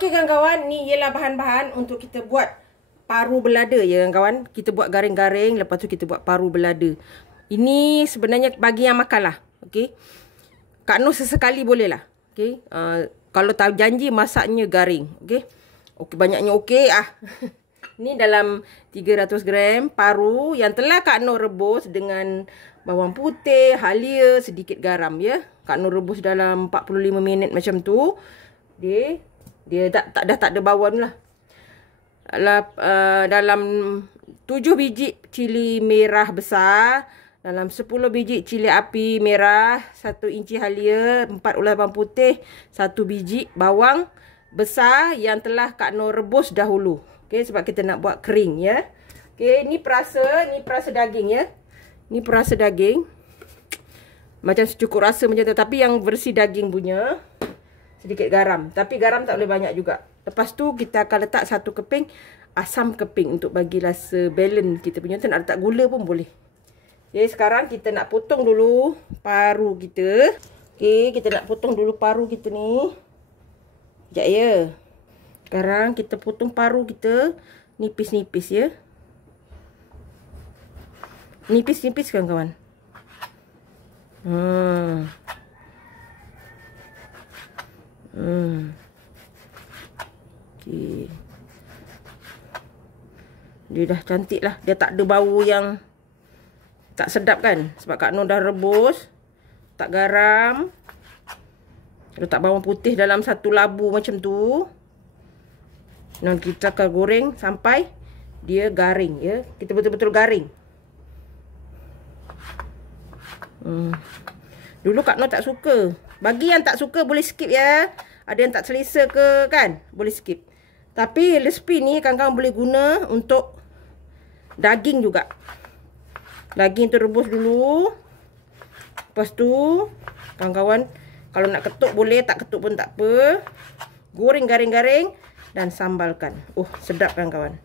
Okey kawan-kawan, ni ialah bahan-bahan untuk kita buat paru belada ya kawan-kawan. Kita buat garing-garing, lepas tu kita buat paru belada. Ini sebenarnya bagi yang makan lah. Okey. Kak Noh sesekali boleh lah. Okey. Kalau tak janji masaknya garing. Okey. Okey, banyaknya okey ah. Ni dalam 300 gram paru yang telah Kak Noh rebus dengan bawang putih, halia, sedikit garam ya. Kak Noh rebus dalam 45 minit macam tu. Dia tak ada bawang lah. Dalam 7 biji cili merah besar, dalam 10 biji cili api merah, 1 inci halia, 4 ulas bawang putih, 1 biji bawang besar yang telah Kak Noh rebus dahulu. Okey, sebab kita nak buat kering ya. Okey, ni perasa daging ya. Ni perasa daging. Macam secukup rasa macam tu, tapi yang bersih daging punya. Sedikit garam. Tapi garam tak boleh banyak juga. Lepas tu kita akan letak 1 keping asam keping untuk bagi rasa balance kita punya. Nak letak gula pun boleh. Okay, sekarang kita nak potong dulu paru kita. Okay, kita nak potong dulu paru kita ni. Sekejap ya. Sekarang kita potong paru kita nipis-nipis ya. Nipis-nipis kawan-kawan. Okay. Dia dah cantik lah. Dia tak ada bau yang tak sedap kan. Sebab Kak Noh dah rebus. Tak garam. Letak bawang putih dalam 1 labu macam tu. Dan kita akan goreng sampai dia garing ya. Kita betul-betul garing. Dulu Kak Noh tak suka. Bagi yang tak suka boleh skip ya. Ada yang tak selesa ke kan, boleh skip. Tapi resipi ni kawan-kawan boleh guna untuk daging juga. Daging tu rebus dulu. Lepas tu kawan-kawan kalau nak ketuk boleh, tak ketuk pun tak apa. Goreng garing-garing dan sambalkan. Sedap kawan-kawan.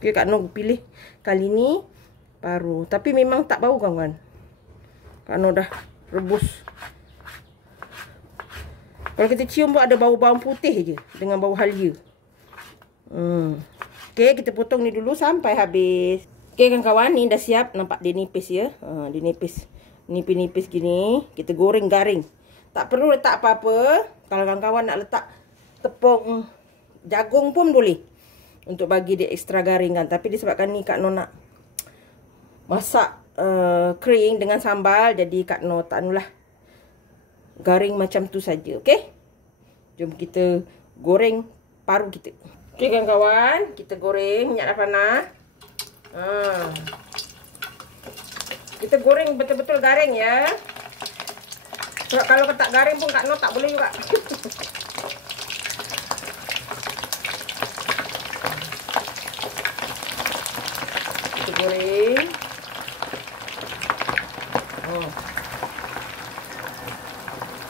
Okey, Kak Noh pilih kali ni paru. Tapi memang tak bau kawan-kawan. Kak Noh dah rebus. Kalau kita cium pun ada bau bawang putih je dengan bau halia. Okey, kita potong ni dulu sampai habis. Okey kawan-kawan, ni dah siap. Nampak dia nipis ya. Dia nipis. Nipis-nipis gini. Kita goreng garing. Tak perlu letak apa-apa. Kalau kawan-kawan nak letak tepung jagung pun boleh. Untuk bagi dia ekstra garing kan. Tapi disebabkan ni Kak Noh nak masak kering dengan sambal. Jadi Kak Noh tak anulah. Garing macam tu saja, okey? Jom kita goreng paru kita. Okey kawan-kawan, kita goreng, minyak dah panas. Kita goreng betul-betul garing ya. Sebab kalau tak garing pun Kak Noh tak boleh juga. Kita goreng.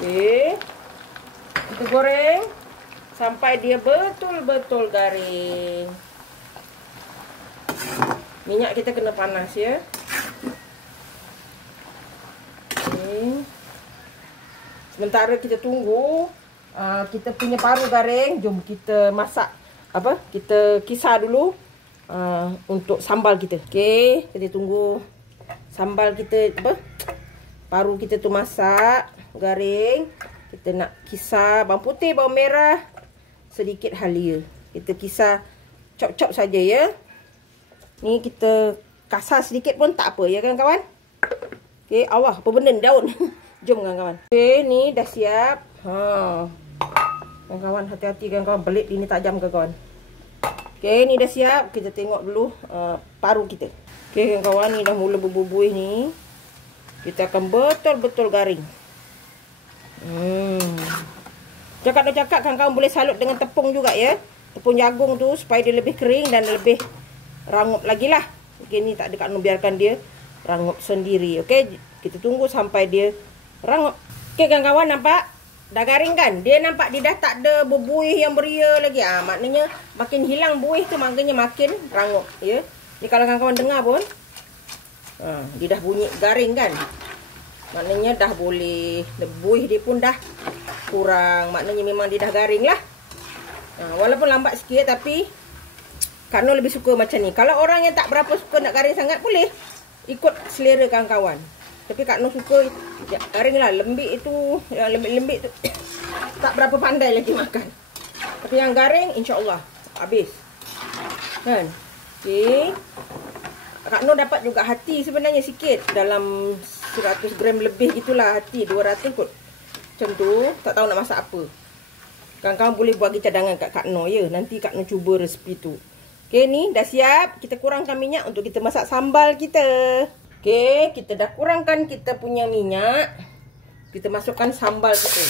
Okey. Kita goreng sampai dia betul-betul garing. Minyak kita kena panas ya. Okay. Sementara kita tunggu kita punya paru garing, jom kita masak kita kisar dulu untuk sambal kita. Okey, kita tunggu sambal kita paru kita tu masak garing. Kita nak kisar bawang putih, bawang merah, sedikit halia. Kita kisar chop-chop saja ya. Ni kita kasar sedikit pun tak apa ya kawan-kawan. Okey, Allah apa benda ni, daun. Jom kawan-kawan. Okey, ni dah siap. Kawan-kawan hati-hati kawan-kawan, belit ini tajam kawan-kawan. Okey, ni dah siap. Kita tengok dulu paru kita. Okey kawan-kawan, ni dah mula berbuih ni. Kita akan betul-betul garing. Cakap kawan-kawan boleh salut dengan tepung juga ya. Tepung jagung tu supaya dia lebih kering dan lebih rangup lagi lah. Okey, ni tak ada Kak Noh, biarkan dia rangup sendiri. Okey, kita tunggu sampai dia rangup. Okey kawan-kawan, nampak? Dah garing kan? Dia nampak dia dah tak ada berbuih yang beria lagi. Maknanya makin hilang buih tu maknanya makin rangup ya. Ni kalau kawan-kawan dengar pun dia dah bunyi garing kan. Maknanya dah boleh. Buih dia pun dah kurang. Maknanya memang dia dah garing lah. Walaupun lambat sikit tapi Kak Noh lebih suka macam ni. Kalau orang yang tak berapa suka nak garing sangat, boleh ikut selera kawan-kawan. Tapi Kak Noh suka garing lah. Lembik itu, lembik-lembik tu tak berapa pandai lagi makan. Tapi yang garing insya-Allah habis. Kan? Okey. Kak Noh dapat juga hati sebenarnya sikit. Dalam 100 gram lebih gitulah hati. 200 kot. Macam tu. Tak tahu nak masak apa. Kawan-kawan boleh bagi cadangan kat Kak Noh ya. Nanti Kak Noh cuba resipi tu. Okey, ni dah siap. Kita kurangkan minyak untuk kita masak sambal kita. Okey, kita dah kurangkan kita punya minyak. Kita masukkan sambal kita.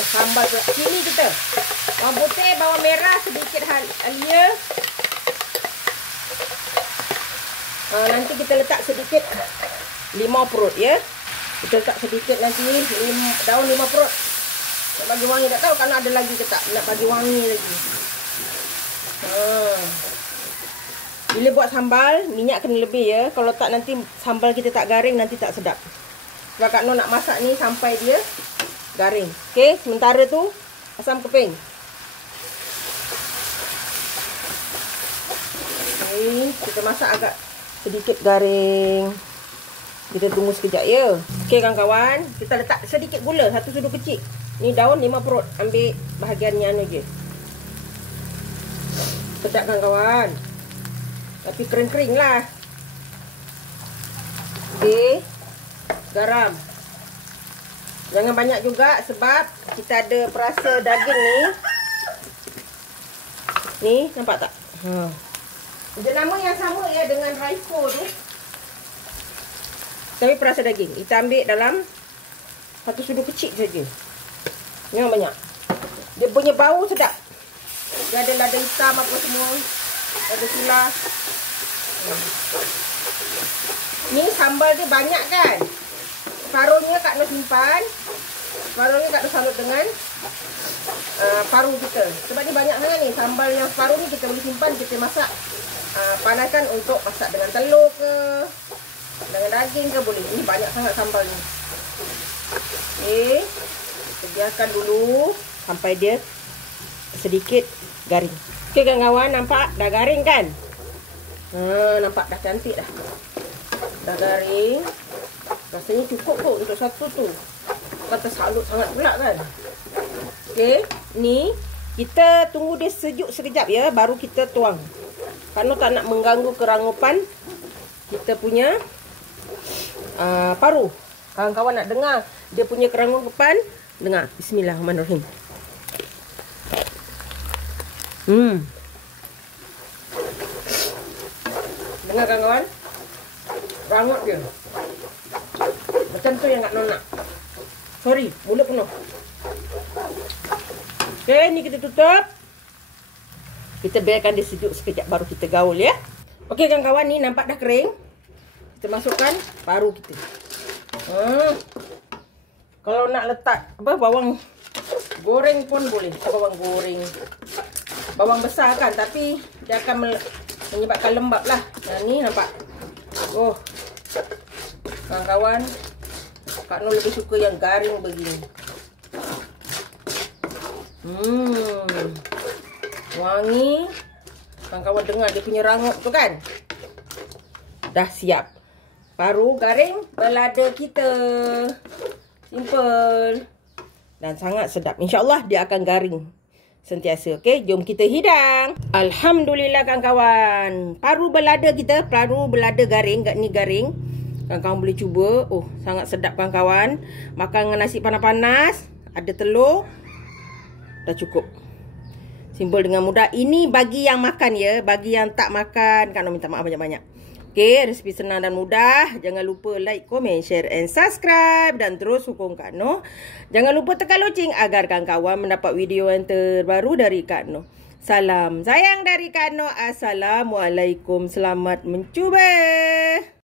Sambal pula. Sini kita. Bawang putih, bawang merah, sedikit halia. Nanti kita letak sedikit limau perut ya. Kita letak sedikit nanti daun limau perut. Nak bagi wangi. Tak tahu kan ada lagi ke tak. Nak bagi wangi lagi. Bila buat sambal, minyak kena lebih ya. Kalau tak nanti sambal kita tak garing, nanti tak sedap. Sebab Kak Noh nak masak ni sampai dia garing. Okey, sementara tu asam keping. Okey, kita masak agak sedikit garing. Kita tunggu sekejap ya. Okey kawan-kawan, kita letak sedikit gula, 1 sudu kecil. Ni daun 5 perut. Ambil bahagian ni anu je. Sedap kawan-kawan. Tapi kering-kering lah. Okey. Garam. Jangan banyak juga sebab kita ada perasa daging ni. Ni, nampak tak? Jenama yang sama ya dengan Raiko tu. Tapi perasa daging. Kita ambil dalam 1 sudu kecil saja. Jangan banyak. Dia punya bau sedap. Dia ada lada hitam apa semua. Ada sula. Ni sambal dia banyak kan. Paruhnya Kak Noh simpan. Paruhnya Kak Noh salut dengan paruh kita. Sebab dia banyak sangat ni. Sambal yang paruh ni kita boleh simpan. Kita masak. Panaskan untuk masak dengan telur ke. Dengan daging ke boleh. Ini banyak sangat sambal ni. Okey. Kita biarkan dulu. Sampai dia sedikit garing. Okey kawan-kawan, nampak dah garing kan? Nampak dah cantik dah. Dah garing. Rasanya cukup kot untuk satu tu. Kata salut sangat pula kan. Okey, ni kita tunggu dia sejuk sekejap ya, baru kita tuang. Kerana tak nak mengganggu kerangupan kita punya paruh. Kawan-kawan nak dengar dia punya kerangupan, dengar. Bismillahirrahmanirrahim. Dengar kawan-kawan. Rangut dia. Macam tu yang Kak Noh nak. Sorry, mulut penuh. Okey, ni kita tutup. Kita biarkan dia sejuk sekejap baru kita gaul ya. Okey kawan-kawan, ni nampak dah kering. Kita masukkan paru kita. Kalau nak letak bawang goreng pun boleh. Bawang goreng. Bawang besar kan, tapi dia akan menyebabkan lembab lah. Nah ni nampak. Oh. Kawan-kawan, Kak Noh lebih suka yang garing begini. Wangi. Kawan-kawan dengar dia punya rangup tu kan. Dah siap. Paru garing belada kita. Simple. Dan sangat sedap. InsyaAllah dia akan garing sentiasa. Okey, jom kita hidang. Alhamdulillah kawan-kawan. Paru belada kita, paru belada garing, ni garing. Kawan-kawan boleh cuba. Oh, sangat sedap kawan-kawan. Makan dengan nasi panas-panas, ada telur. Dah cukup. Simple dengan mudah. Ini bagi yang makan ya, bagi yang tak makan, Kak Noh minta maaf banyak-banyak. Okey, resipi senang dan mudah. Jangan lupa like, komen, share and subscribe. Dan terus dukung Kak Noh. Jangan lupa tekan loceng agar kawan-kawan mendapat video yang terbaru dari Kak Noh. Salam sayang dari Kak Noh. Assalamualaikum. Selamat mencuba.